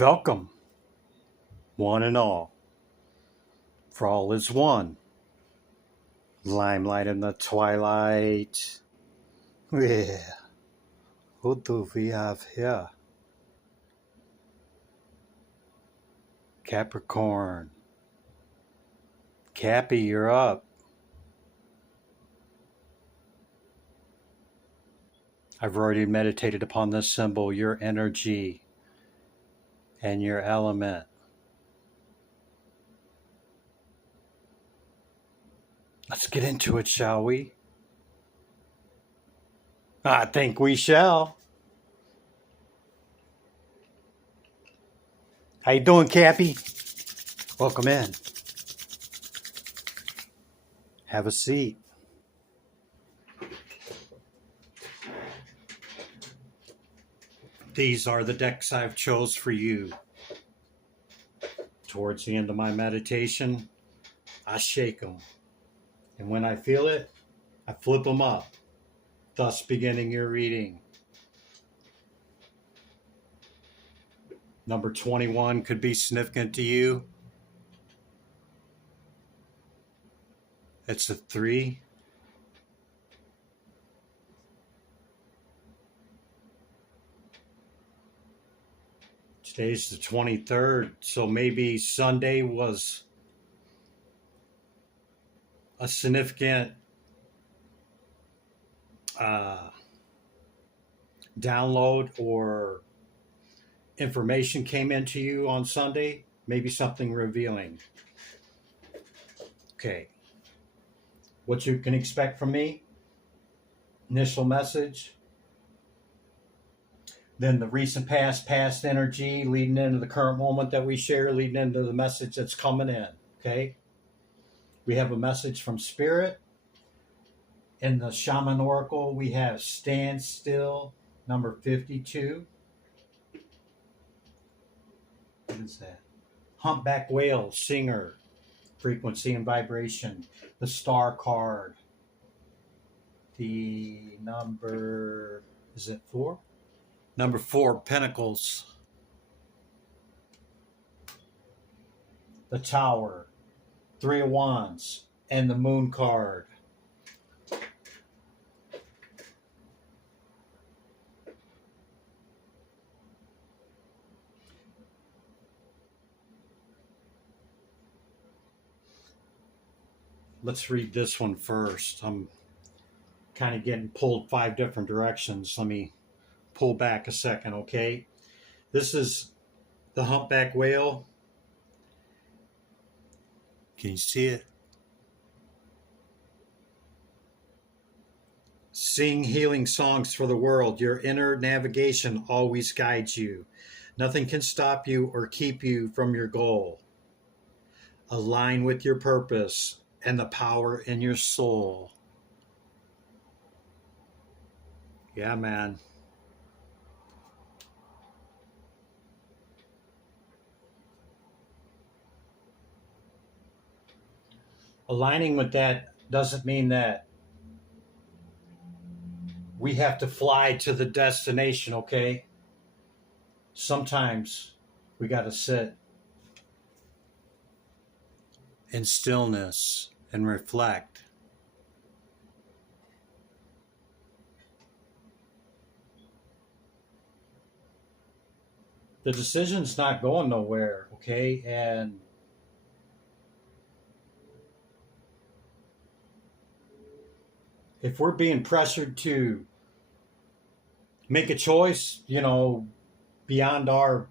Welcome, one and all, for all is one. Limelight in the twilight. Yeah, who do we have here? Capricorn. Cappy, you're up. I've already meditated upon this symbol, your energy and your element. Let's get into it, shall we? I think we shall. How you doing, Cappy? Welcome in. Have a seat. These are the decks I've chose for you. Towards the end of my meditation, I shake them. And when I feel it, I flip them up, thus beginning your reading. Number 21 could be significant to you. It's a 3. Today's the 23rd, so maybe Sunday was a significant download or information came into you on Sunday, maybe something revealing. Okay. What you can expect from me, initial message, then the recent past energy leading into the current moment that we share, leading into the message that's coming in, okay? We have a message from Spirit. In the Shaman Oracle, we have Stand Still, number 52. What is that? Humpback Whale, Singer, Frequency and Vibration. The Star card. The number, is it 4? Number 4, Pentacles. The Tower. 3 of Wands. And the Moon card. Let's read this one first. I'm kind of getting pulled 5 different directions. Let me pull back a second, okay? This is the humpback whale. Can you see it? Sing healing songs for the world. Your inner navigation always guides you. Nothing can stop you or keep you from your goal. Align with your purpose and the power in your soul. Yeah, man. Aligning with that doesn't mean that we have to fly to the destination, okay? Sometimes we got to sit in stillness and reflect. The decision's not going nowhere, okay? And if we're being pressured to make a choice, beyond our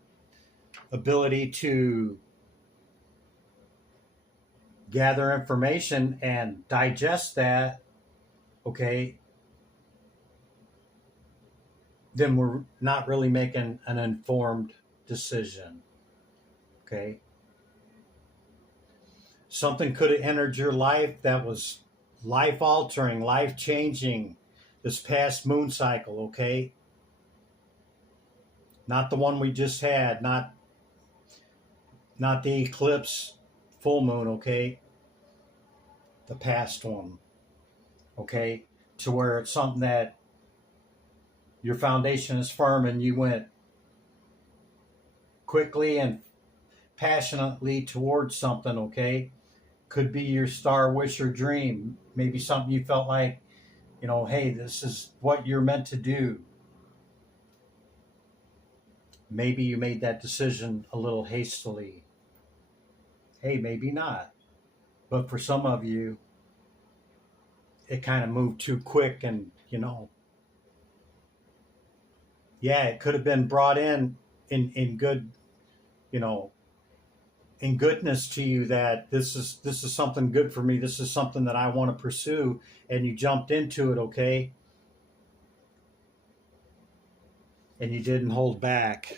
ability to gather information and digest that, okay, then we're not really making an informed decision, okay? Something could have entered your life that was life-altering, life-changing this past moon cycle, okay? Not the one we just had, not the eclipse full moon, okay? The past one, okay? To where it's something that your foundation is firm and you went quickly and passionately towards something, okay? Could be your star wish or dream. Maybe something you felt like, hey, this is what you're meant to do. Maybe you made that decision a little hastily. Hey, maybe not. But for some of you, it kind of moved too quick, and yeah, it could have been brought in good, you know, in goodness to you, that this is something good for me. This is something that I want to pursue, and you jumped into it, okay? And you didn't hold back.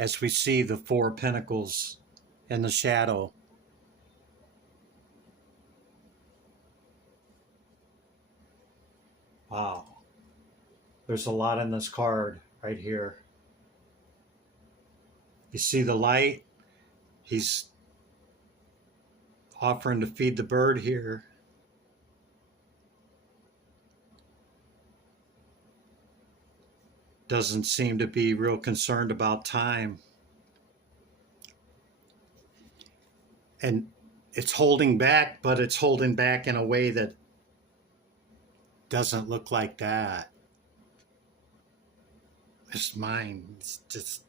As we see the Four of Pentacles in the shadow. Wow. There's a lot in this card right here. You see the light? He's offering to feed the bird here. Doesn't seem to be real concerned about time. And it's holding back, but it's holding back in a way that doesn't look like that. It's mine. It's just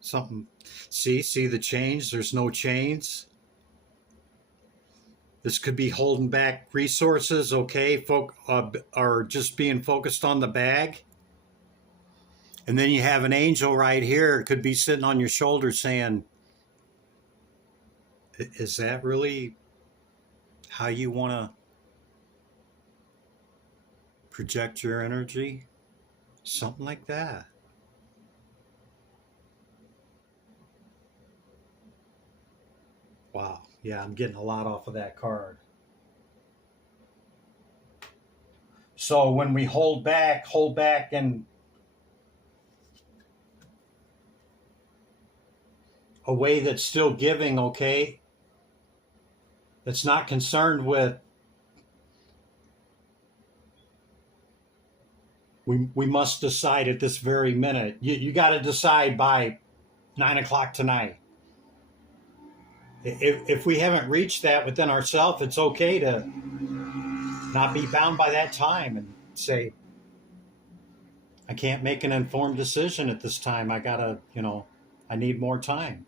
something. See the change? There's no chains. This could be holding back resources, okay, or just being focused on the bag. And then you have an angel right here. It could be sitting on your shoulder saying, is that really how you want to project your energy? Something like that. Wow. Yeah, I'm getting a lot off of that card. So when we hold back in a way that's still giving, okay? That's not concerned with, we must decide at this very minute. You got to decide by 9 o'clock tonight. If we haven't reached that within ourselves, it's okay to not be bound by that time and say, I can't make an informed decision at this time. I gotta, I need more time.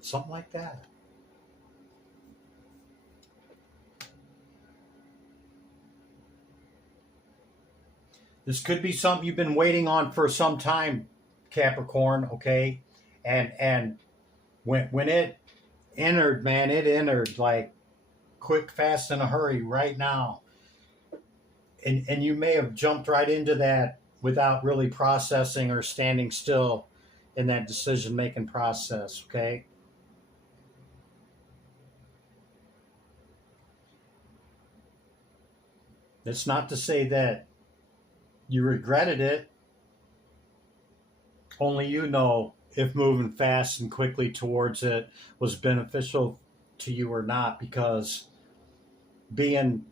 Something like that. This could be something you've been waiting on for some time, Capricorn, okay? And when it entered, man, it entered like quick, fast, in a hurry right now. And you may have jumped right into that without really processing or standing still in that decision-making process, okay? It's not to say that you regretted it. Only you know if moving fast and quickly towards it was beneficial to you or not, because being,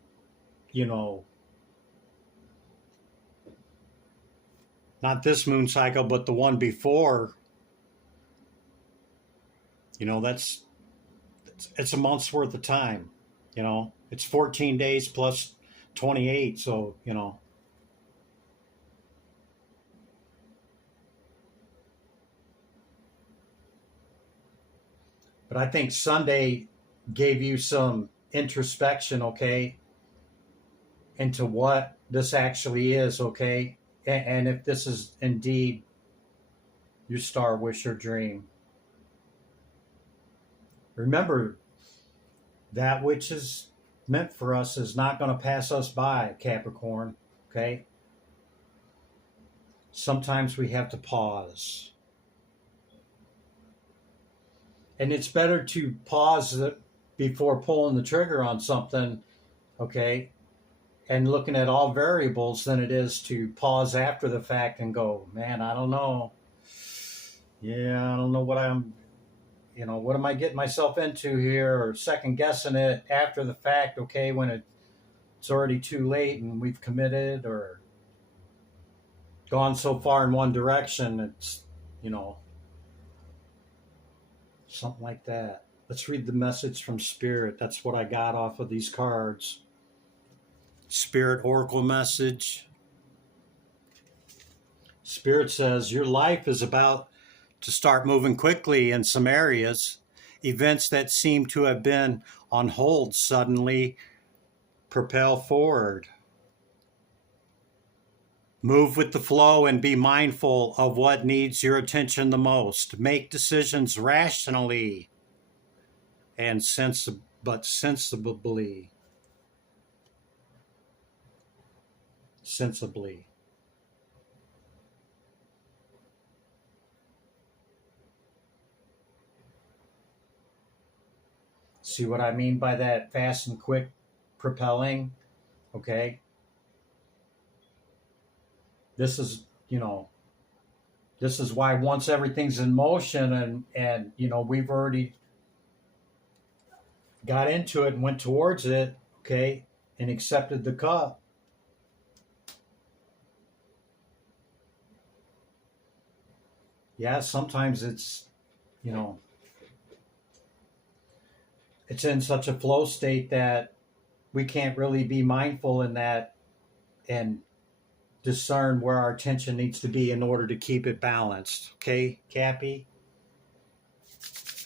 not this moon cycle, but the one before, it's a month's worth of time. It's 14 days plus 28, so, But I think Sunday gave you some introspection, okay, into what this actually is, okay, and if this is indeed your star wish or dream. Remember, that which is meant for us is not going to pass us by, Capricorn, okay? Sometimes we have to pause. And it's better to pause before pulling the trigger on something, okay, and looking at all variables, than it is to pause after the fact and go, man, I don't know. Yeah, I don't know what what am I getting myself into here, or second guessing it after the fact, okay, when it's already too late and we've committed or gone so far in one direction. you know, something like that. Let's read the message from Spirit. That's what I got off of these cards. Spirit Oracle message. Spirit says your life is about to start moving quickly in some areas. Events that seem to have been on hold suddenly propel forward. Move with the flow and be mindful of what needs your attention the most. Make decisions rationally and sensibly. Sensibly. See what I mean by that fast and quick propelling? Okay. This is, this is why once everything's in motion and we've already got into it and went towards it, okay, and accepted the cup. Yeah, sometimes it's, it's in such a flow state that we can't really be mindful in that and discern where our attention needs to be in order to keep it balanced. Okay, Cappy?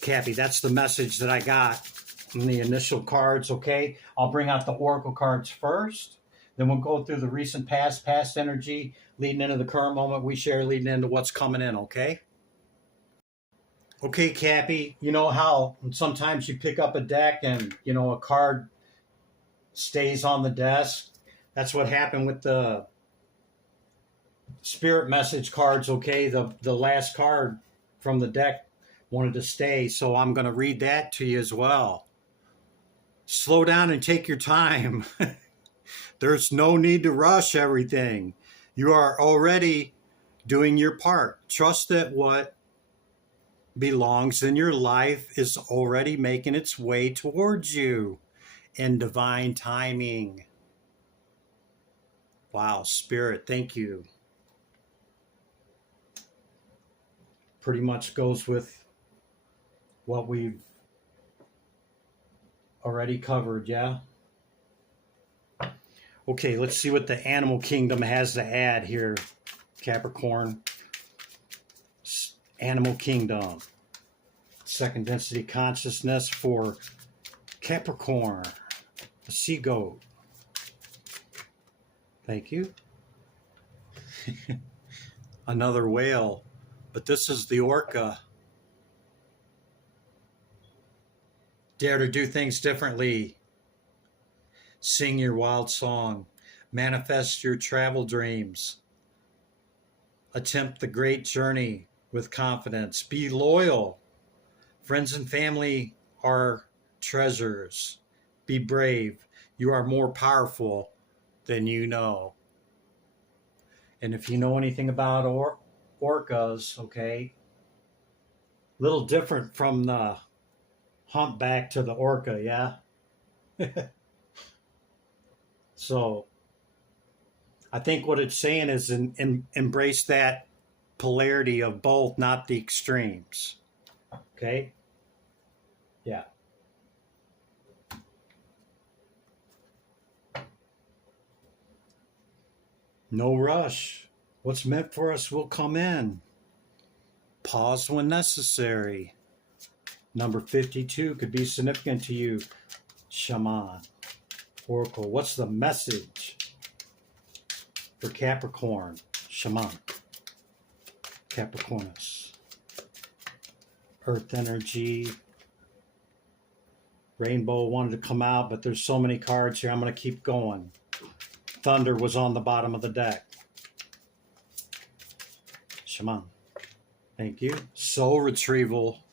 Cappy, that's the message that I got in the initial cards, okay? I'll bring out the Oracle cards first. Then we'll go through the recent past energy, leading into the current moment we share, leading into what's coming in, okay? Okay, Cappy, you know how sometimes you pick up a deck and, a card stays on the desk? That's what happened with the Spirit message cards, okay? The last card from the deck wanted to stay, so I'm going to read that to you as well. Slow down and take your time. There's no need to rush everything. You are already doing your part. Trust that what belongs in your life is already making its way towards you in divine timing. Wow, Spirit, thank you. Pretty much goes with what we've already covered, yeah? Okay, let's see what the animal kingdom has to add here, Capricorn. Animal kingdom. Second density consciousness for Capricorn. A sea goat. Thank you. Another whale, but this is the orca. Dare to do things differently. Sing your wild song. Manifest your travel dreams. Attempt the great journey with confidence. Be loyal. Friends and family are treasures. Be brave. You are more powerful than you know. And if you know anything about orcas, okay, little different from the humpback to the orca, yeah? So I think what it's saying is embrace that polarity of both, not the extremes. Okay? Yeah. No rush. What's meant for us will come in. Pause when necessary. Number 52 could be significant to you, Shaman. Oracle, what's the message for Capricorn? Shaman. Capricornus. Earth energy. Rainbow wanted to come out, but there's so many cards here. I'm going to keep going. Thunder was on the bottom of the deck. Shaman. Thank you. Soul retrieval.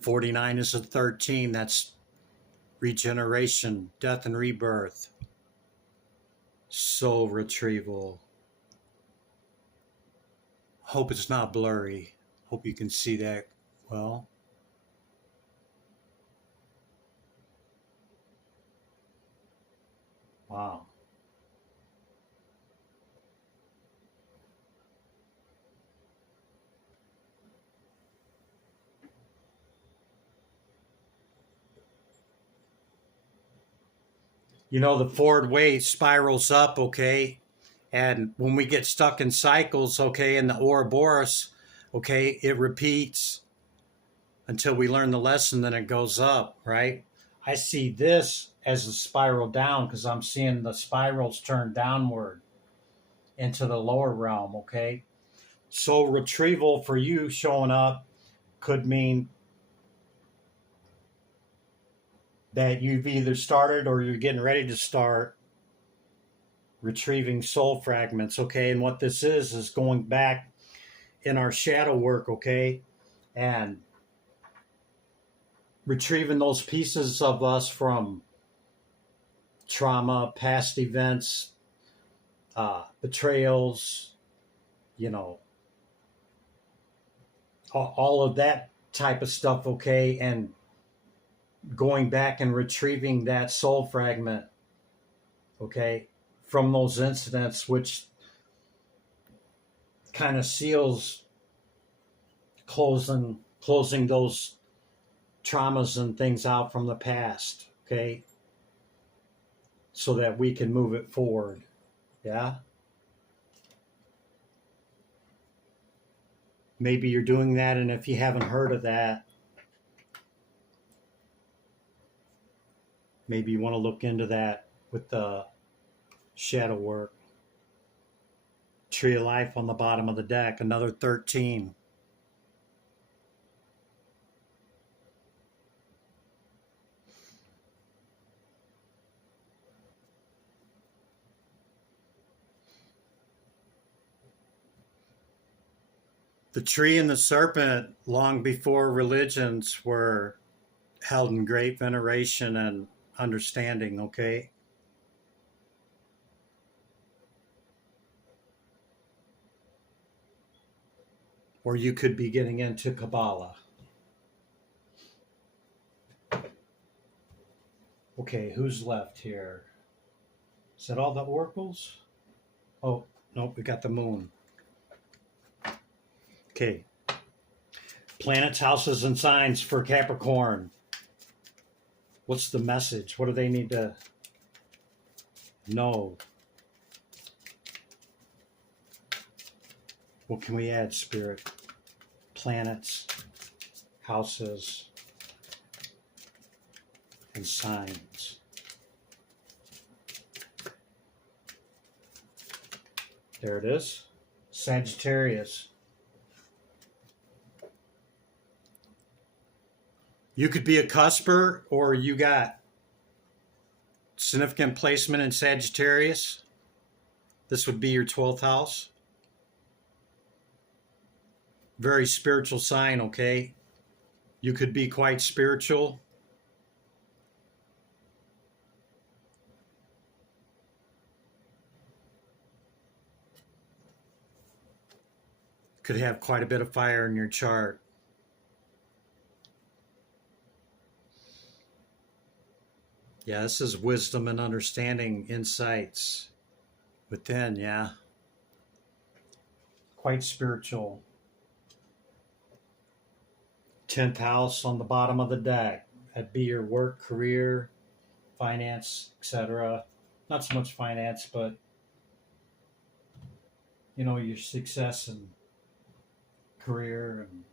49 is a 13. That's regeneration, death and rebirth. Soul retrieval. Hope it's not blurry. Hope you can see that well. Wow. You know, the forward way spirals up, okay? And when we get stuck in cycles, okay, in the Ouroboros, okay, it repeats until we learn the lesson, then it goes up, right? I see this as a spiral down because I'm seeing the spirals turn downward into the lower realm, okay? So retrieval for you showing up could mean that you've either started or you're getting ready to start retrieving soul fragments, okay? And what this is going back in our shadow work, okay? And retrieving those pieces of us from trauma, past events, betrayals, you know, all of that type of stuff, okay? And going back and retrieving that soul fragment, okay, from those incidents, which kind of seals closing those traumas and things out from the past, okay, so that we can move it forward. Yeah. Maybe you're doing that, and if you haven't heard of that, maybe you want to look into that with the shadow work. Tree of Life on the bottom of the deck, another 13. The tree and the serpent, long before religions, were held in great veneration and understanding, okay? Or you could be getting into Kabbalah. Okay, who's left here? Is that all the oracles? Oh, nope, we got the moon. Okay. Planets, houses, and signs for Capricorn. What's the message? What do they need to know? What can we add, Spirit? Planets, houses, and signs. There it is. Sagittarius. You could be a cusper, or you got significant placement in Sagittarius. This would be your 12th house. Very spiritual sign, okay? You could be quite spiritual. Could have quite a bit of fire in your chart. Yeah, this is wisdom and understanding, insights within, yeah. Quite spiritual. 10th house on the bottom of the deck. That'd be your work, career, finance, etc. Not so much finance, but, you know, your success and career and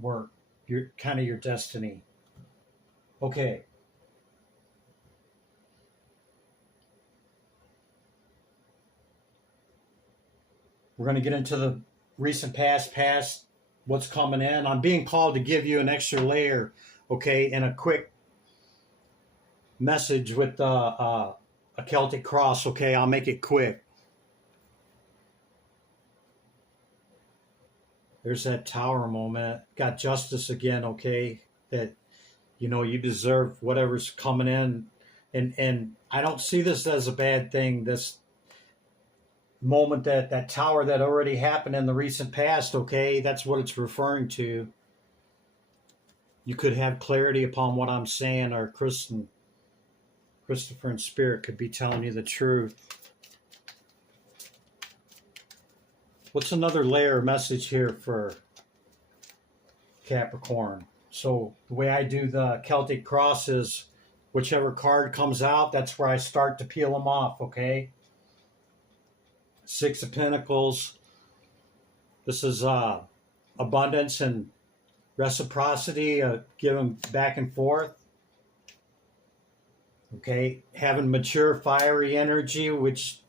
work. Your kind of your destiny. Okay. We're going to get into the recent past, what's coming in. I'm being called to give you an extra layer, okay, and a quick message with a Celtic cross, okay? I'll make it quick. There's that tower moment. Got justice again, okay? That, you know, you deserve whatever's coming in. And I don't see this as a bad thing, this moment, that tower that already happened in the recent past, okay? That's what it's referring to. You could have clarity upon what I'm saying, or Christopher and Spirit could be telling you the truth. What's another layer message here for Capricorn? So the way I do the Celtic cross is whichever card comes out, that's where I start to peel them off, okay? Six of Pentacles. This is abundance and reciprocity, giving back and forth. Okay, having mature, fiery energy, which,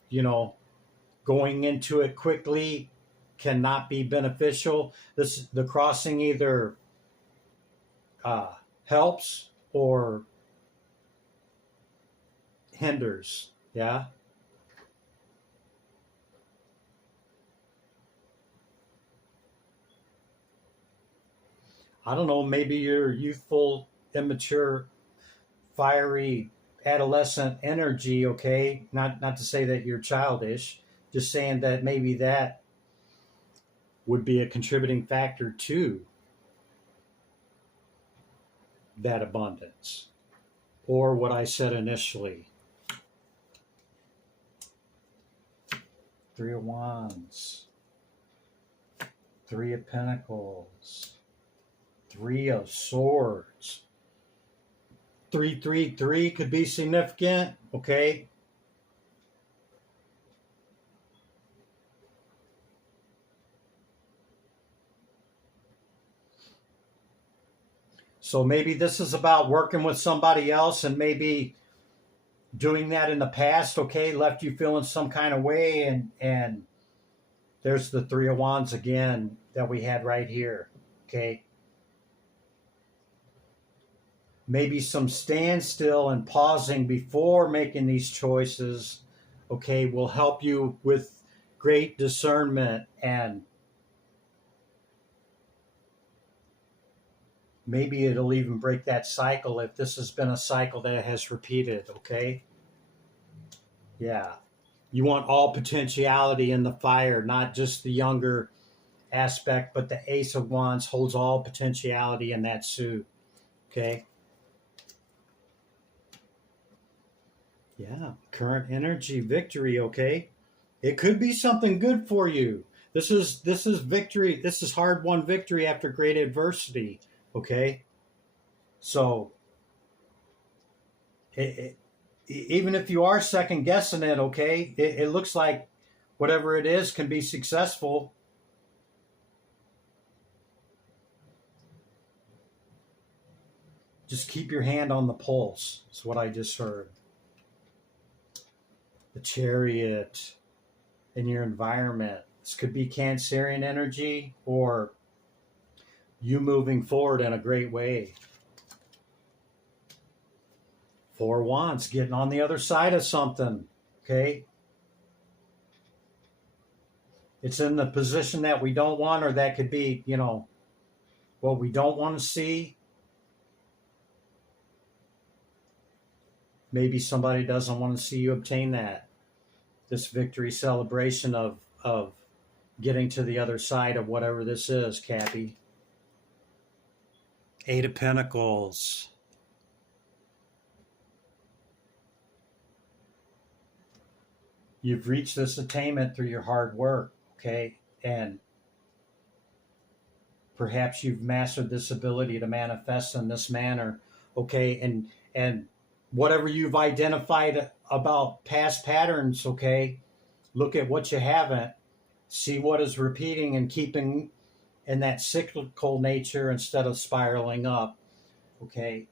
going into it quickly cannot be beneficial. The crossing either helps or hinders. Yeah. I don't know, maybe your youthful, immature, fiery, adolescent energy, okay? Not to say that you're childish, just saying that maybe that would be a contributing factor to that abundance. Or what I said initially. Three of Wands. Three of Pentacles. Three of Swords. 333 could be significant, okay? So maybe this is about working with somebody else, and maybe doing that in the past, okay, left you feeling some kind of way, and there's the Three of Wands again that we had right here, okay? Maybe some standstill and pausing before making these choices, okay, will help you with great discernment, and maybe it'll even break that cycle if this has been a cycle that has repeated, okay? Yeah. You want all potentiality in the fire, not just the younger aspect, but the Ace of Wands holds all potentiality in that suit, okay? Yeah, current energy, victory, okay? It could be something good for you. This is victory. This is hard-won victory after great adversity, okay? So, even if you are second-guessing it, okay, it looks like whatever it is can be successful. Just keep your hand on the pulse. That's what I just heard. The Chariot in your environment. This could be Cancerian energy or you moving forward in a great way. Four of Wands, getting on the other side of something, okay? It's in the position that we don't want, or that could be, what we don't want to see. Maybe somebody doesn't want to see you obtain that. This victory celebration of getting to the other side of whatever this is, Cappy. Eight of Pentacles. You've reached this attainment through your hard work, okay? And perhaps you've mastered this ability to manifest in this manner, okay? And whatever you've identified about past patterns, okay, look at what you haven't, see what is repeating and keeping in that cyclical nature instead of spiraling up, okay,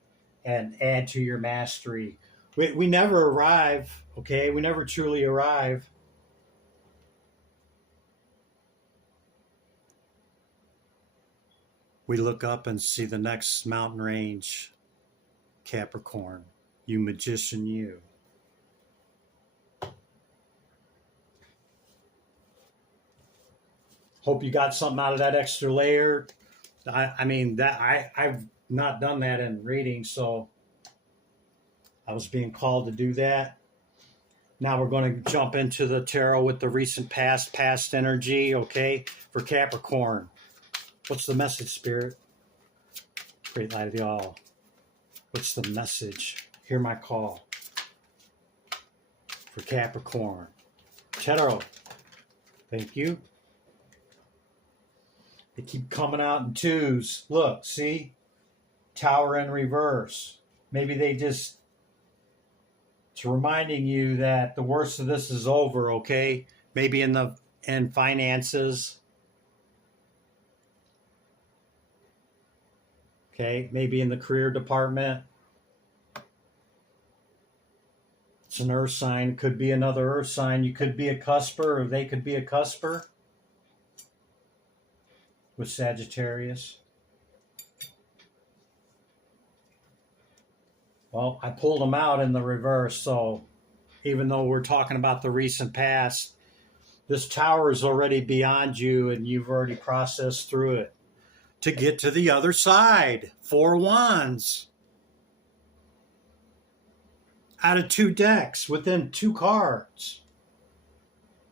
and add to your mastery. We never arrive, okay, we never truly arrive. We look up and see the next mountain range, Capricorn. You magician, you. Hope you got something out of that extra layer. I've not done that in reading, so I was being called to do that. Now we're going to jump into the tarot with the recent past energy, okay, for Capricorn. What's the message, Spirit? Great light of the all. What's the message? Hear my call for Capricorn. Tarot. Thank you. They keep coming out in twos. Look, see? Tower in reverse. Maybe they just It's reminding you that the worst of this is over, okay? Maybe in finances. Okay, maybe in the career department. It's an earth sign, could be another earth sign. You could be a cusper, or they could be a cusper with Sagittarius. Well, I pulled them out in the reverse, so even though we're talking about the recent past, this tower is already beyond you and you've already processed through it to get to the other side. 4 wands. Out of 2 decks within 2 cards.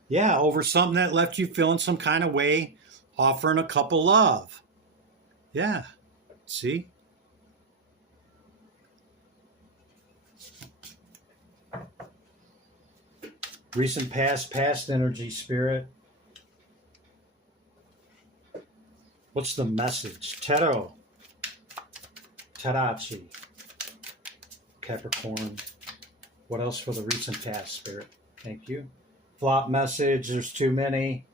Yeah, over something that left you feeling some kind of way, offering a couple love. Yeah, see? Recent past energy, Spirit. What's the message? Tarot. Tarachi. Capricorn. What else for the recent past, Spirit? Thank you. Flop message. There's too many.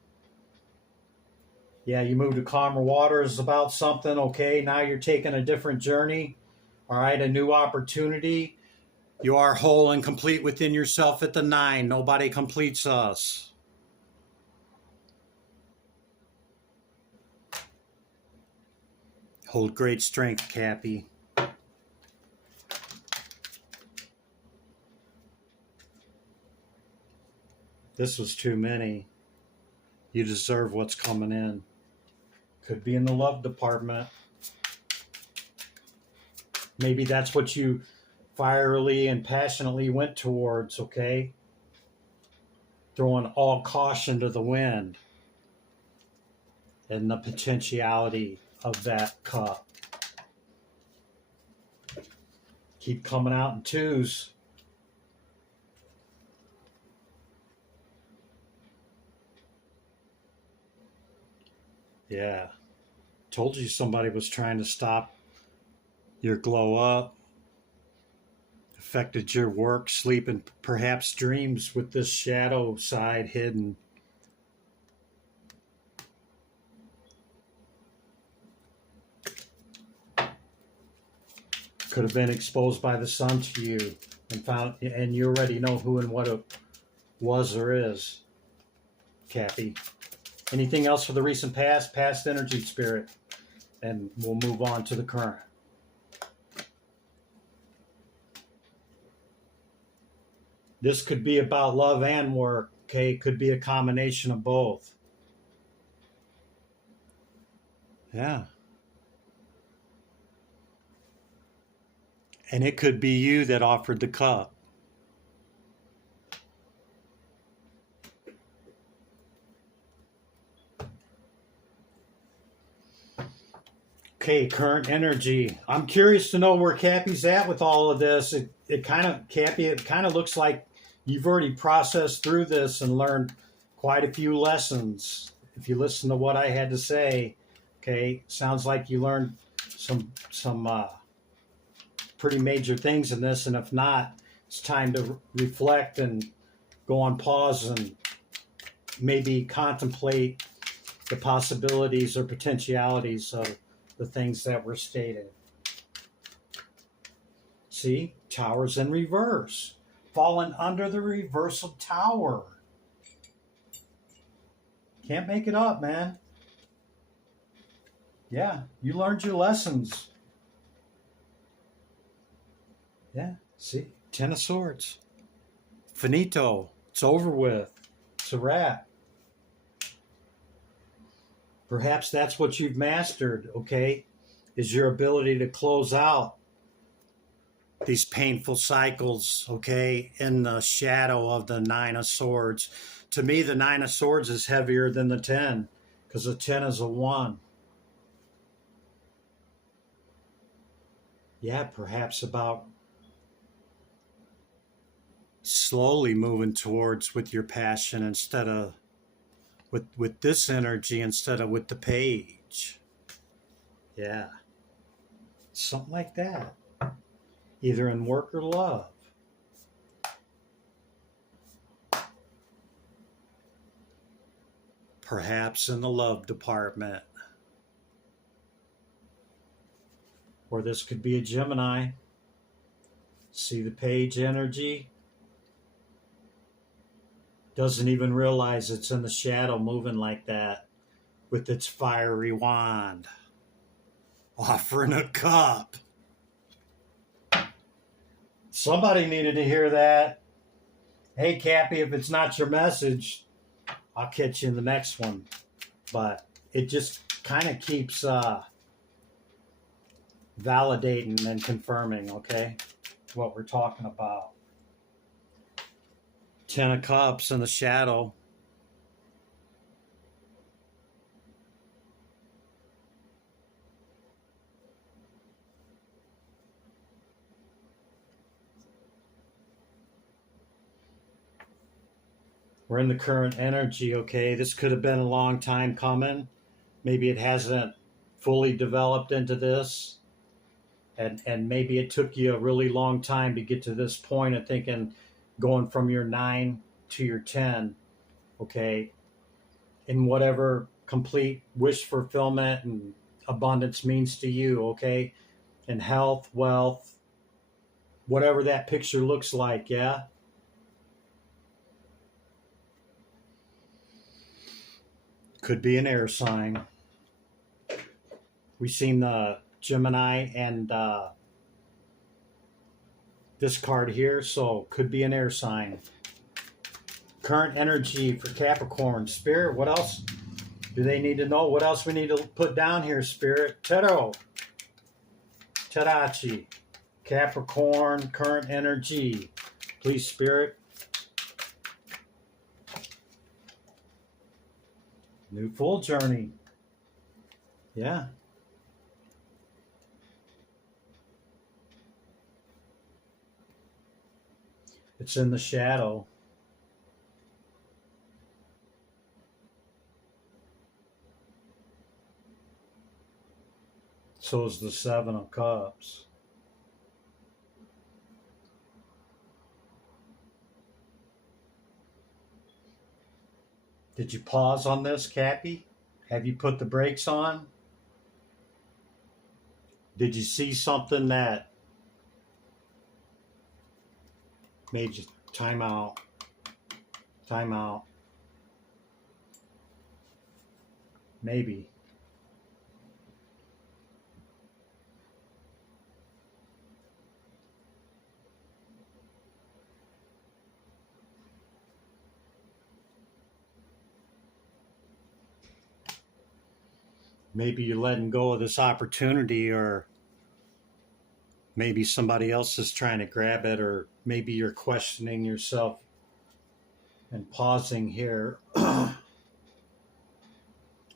Yeah, you moved to calmer waters about something. Okay, now you're taking a different journey. All right, a new opportunity. You are whole and complete within yourself at the 9. Nobody completes us. Hold great strength, Cappy. This was too many. You deserve what's coming in. Could be in the love department. Maybe that's what you fierily and passionately went towards, okay? Throwing all caution to the wind and the potentiality of that cup. Keep coming out in 2s. Yeah. Told you somebody was trying to stop your glow up. Affected your work, sleep, and perhaps dreams with this shadow side hidden. Could have been exposed by the sun to you and you already know who and what it was or is, Cappy. Anything else for the recent past energy, Spirit? And we'll move on to the current. This could be about love and work, okay? It could be a combination of both. Yeah. And it could be you that offered the cup. Okay, current energy. I'm curious to know where Cappy's at with all of this. Cappy, it kind of looks like you've already processed through this and learned quite a few lessons. If you listen to what I had to say, okay, sounds like you learned some pretty major things in this. And if not, it's time to reflect and go on pause and maybe contemplate the possibilities or potentialities of the things that were stated. See, tower's in reverse, fallen under the reversal tower. Can't make it up, man. Yeah, you learned your lessons. Yeah, see, 10 of Swords. Finito. It's over with. It's a wrap. Perhaps that's what you've mastered, okay, is your ability to close out these painful cycles, okay, in the shadow of the 9 of Swords. To me, the 9 of Swords is heavier than the 10 because the 10 is a 1. Yeah, perhaps about slowly moving towards with your passion instead of with this energy instead of with the page. Yeah. Something like that. Either in work or love. Perhaps in the love department. Or this could be a Gemini. See the page energy? Doesn't even realize it's in the shadow moving like that with its fiery wand. Offering a cup. Somebody needed to hear that. Hey, Cappy, if it's not your message, I'll catch you in the next one. But it just kind of keeps validating and confirming, okay, what we're talking about. 10 of Cups in the shadow. We're in the current energy, okay? This could have been a long time coming. Maybe it hasn't fully developed into this. And maybe it took you a really long time to get to this point of thinking, going from your 9 to your 10, okay? In whatever complete wish fulfillment and abundance means to you, okay? And health, wealth, whatever that picture looks like, yeah? Could be an air sign. We've seen the Gemini and this card here, so could be an air sign. Current energy for Capricorn. Spirit, what else do they need to know? What else we need to put down here, Spirit? Tarot. Tarachi. Capricorn, current energy. Please, Spirit. New full journey. Yeah. It's in the shadow. So is the 7 of Cups. Did you pause on this, Cappy? Have you put the brakes on? Did you see something that made you time out? Time out. Maybe. Maybe you're letting go of this opportunity, or maybe somebody else is trying to grab it, or maybe you're questioning yourself and pausing here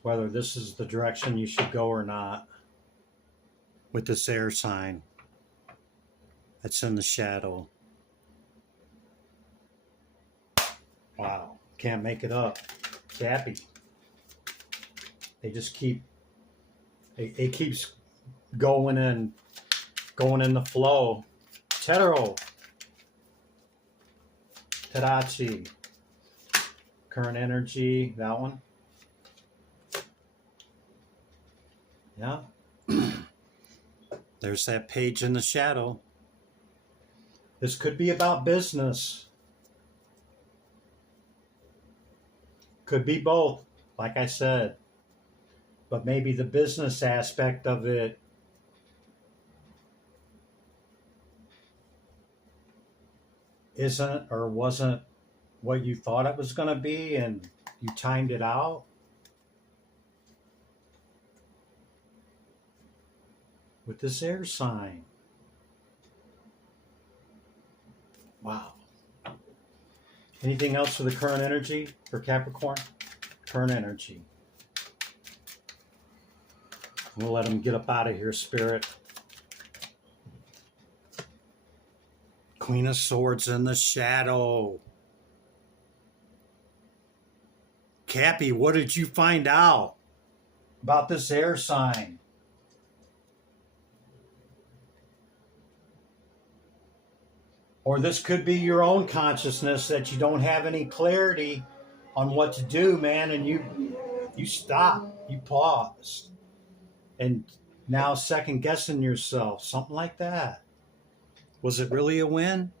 whether this is the direction you should go or not with this air sign that's in the shadow. Wow, can't make it up. Cappy. They just keep, it keeps going in the flow. Tarot. Tarachi. Current energy, that one. Yeah. There's that page in the shadow. This could be about business. Could be both, like I said. But maybe the business aspect of it isn't or wasn't what you thought it was going to be, and you timed it out. With this air sign. Wow. Anything else for the current energy for Capricorn? Current energy. We'll let them get up out of here, Spirit. Queen of Swords in the shadow. Cappy, what did you find out about this air sign? Or this could be your own consciousness that you don't have any clarity on what to do, man, and You stopped. You paused. And now second guessing yourself. Something like that. Was it really a win?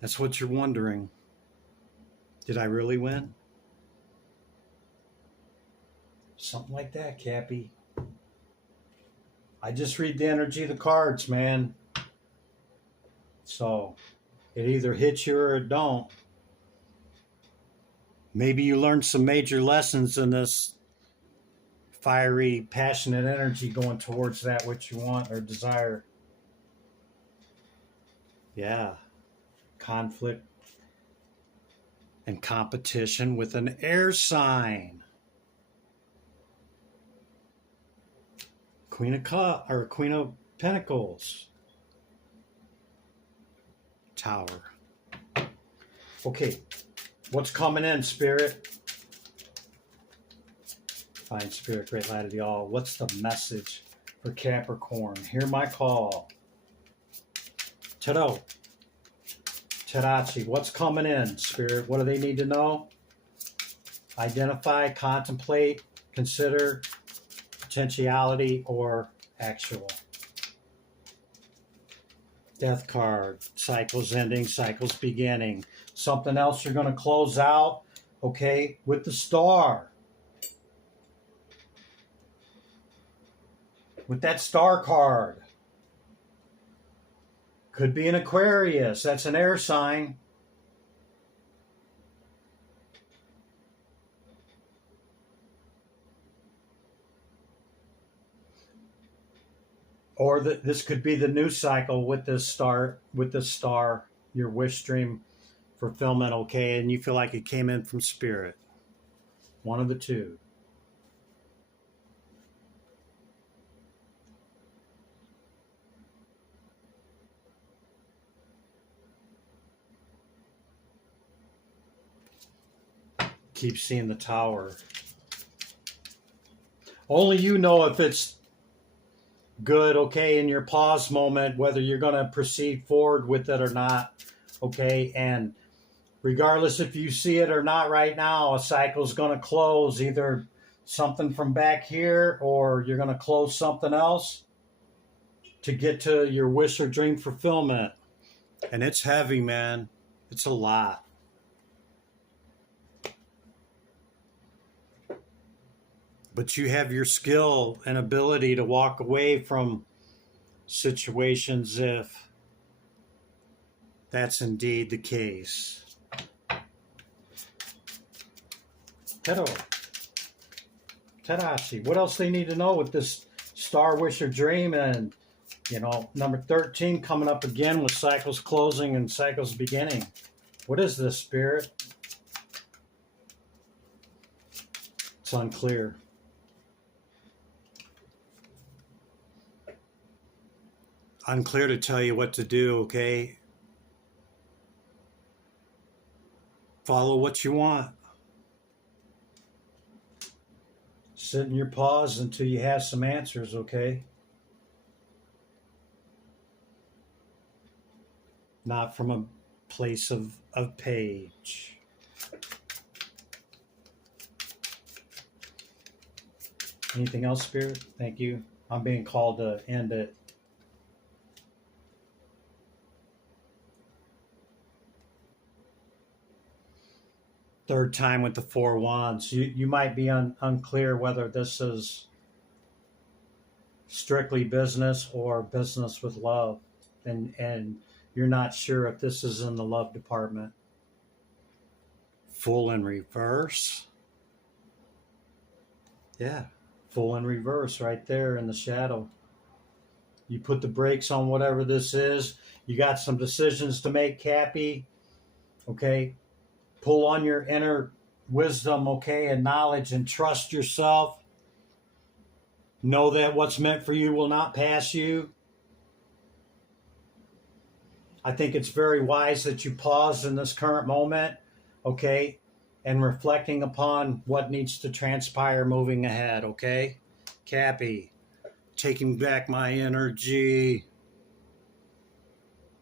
That's what you're wondering. Did I really win? Something like that, Cappy. I just read the energy of the cards, man. So it either hits you or it don't. Maybe you learned some major lessons in this fiery, passionate energy going towards that which you want or desire. Yeah. Conflict and competition with an air sign. Queen of Pentacles. Tower. Okay. What's coming in, Spirit? Fine, Spirit, great light of the all. What's the message for Capricorn? Hear my call. Tarot. Tarachi, what's coming in, Spirit? What do they need to know? Identify, contemplate, consider, potentiality, or actual. Death card, cycles ending, cycles beginning. Something else you're going to close out, okay, with the star. With that star card. Could be an Aquarius. That's an air sign. Or this could be the new cycle with this star, your wish dream fulfillment, okay? And you feel like it came in from Spirit. One of the two. Keep seeing the tower. Only you know if it's good, okay, in your pause moment, whether you're going to proceed forward with it or not, okay? And regardless if you see it or not right now, a cycle's going to close, either something from back here or you're going to close something else to get to your wish or dream fulfillment. And it's heavy, man. It's a lot. But you have your skill and ability to walk away from situations if that's indeed the case. Tadashi, what else they need to know with this star wish or dream? And, you know, number 13 coming up again with cycles closing and cycles beginning. What is this, Spirit? It's unclear. Unclear to tell you what to do, okay? Follow what you want. Sit in your pause until you have some answers, okay? Not from a place of page. Anything else, Spirit? Thank you. I'm being called to end it. Third time with the 4 wands. You might be unclear whether this is strictly business or business with love. And you're not sure if this is in the love department. Full in reverse. Yeah, full in reverse right there in the shadow. You put the brakes on whatever this is. You got some decisions to make, Cappy. Okay? Pull on your inner wisdom, okay, and knowledge, and trust yourself. Know that what's meant for you will not pass you. I think it's very wise that you pause in this current moment, okay, and reflecting upon what needs to transpire moving ahead, okay? Cappy, taking back my energy.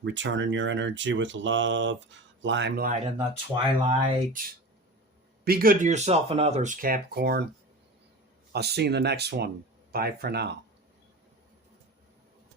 Returning your energy with love, limelight and the twilight. Be good to yourself and others, Capricorn. I'll see you in the next one. Bye for now.